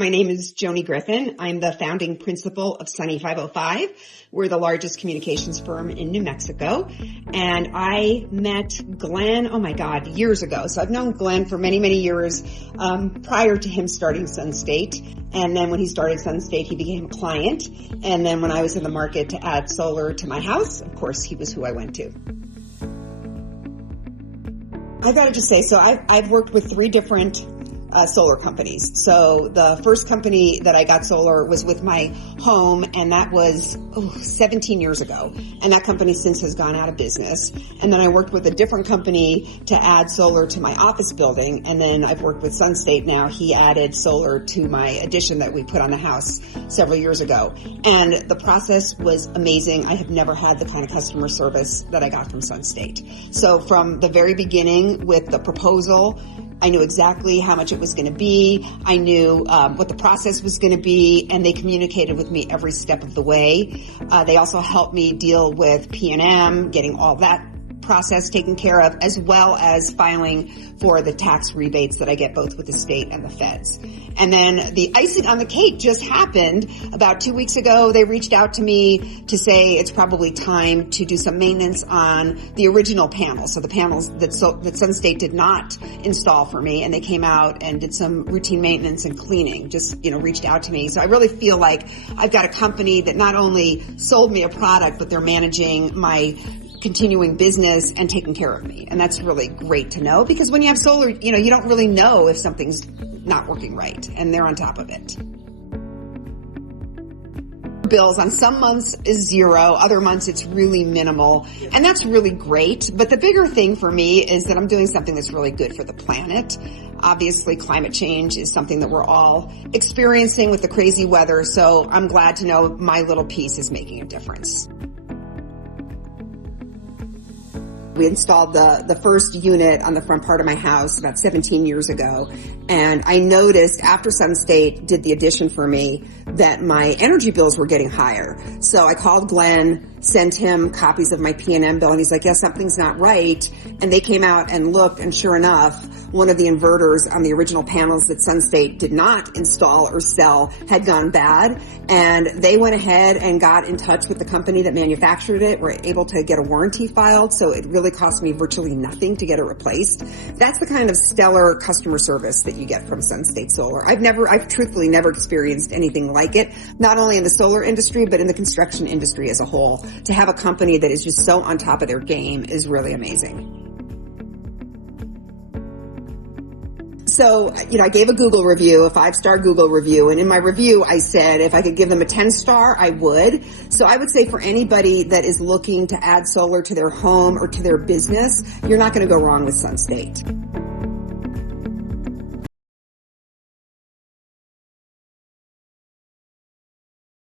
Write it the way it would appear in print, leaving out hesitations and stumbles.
My name is Joanie Griffin. I'm the founding principal of Sunny 505. We're the largest communications firm in New Mexico. And I met Glenn, oh my God, years ago. So I've known Glenn for many, many years prior to him starting SunState. And then when he started SunState, he became a client. And then when I was in the market to add solar to my house, of course, he was who I went to. I gotta just say, so I've worked with three different solar companies. So the first company that I got solar was with my home, and that was 17 years ago. And that company since has gone out of business. And then I worked with a different company to add solar to my office building. And then I've worked with SunState now. He added solar to my addition that we put on the house several years ago. And the process was amazing. I have never had the kind of customer service that I got from SunState. So from the very beginning with the proposal, I knew exactly how much it was going to be. I knew what the process was going to be, and they communicated with me every step of the way. They also helped me deal with P&M, getting all that process taken care of, as well as filing for the tax rebates that I get both with the state and the feds. And then the icing on the cake just happened about 2 weeks ago. They reached out to me to say it's probably time to do some maintenance on the original panels. So the panels that SunState did not install for me, and they came out and did some routine maintenance and cleaning, just, reached out to me. So I really feel like I've got a company that not only sold me a product, but they're managing my continuing business and taking care of me. And that's really great to know, because when you have solar, you don't really know if something's not working right, and they're on top of it. Bills on some months is zero, other months it's really minimal, and that's really great. But the bigger thing for me is that I'm doing something that's really good for the planet. Obviously, climate change is something that we're all experiencing with the crazy weather, so I'm glad to know my little piece is making a difference. We installed the first unit on the front part of my house about 17 years ago. And I noticed after SunState did the addition for me that my energy bills were getting higher. So I called Glenn, sent him copies of my P&M bill, and he's like, yeah, something's not right. And they came out and looked, and sure enough, one of the inverters on the original panels that SunState did not install or sell had gone bad. And they went ahead and got in touch with the company that manufactured it, were able to get a warranty filed. So it really cost me virtually nothing to get it replaced. That's the kind of stellar customer service that you get from SunState Solar. I've truthfully never experienced anything like it, not only in the solar industry, but in the construction industry as a whole. To have a company that is just so on top of their game is really amazing. So, I gave a Google review, a 5-star Google review, and in my review, I said if I could give them a 10-star, I would. So I would say for anybody that is looking to add solar to their home or to their business, you're not going to go wrong with SunState.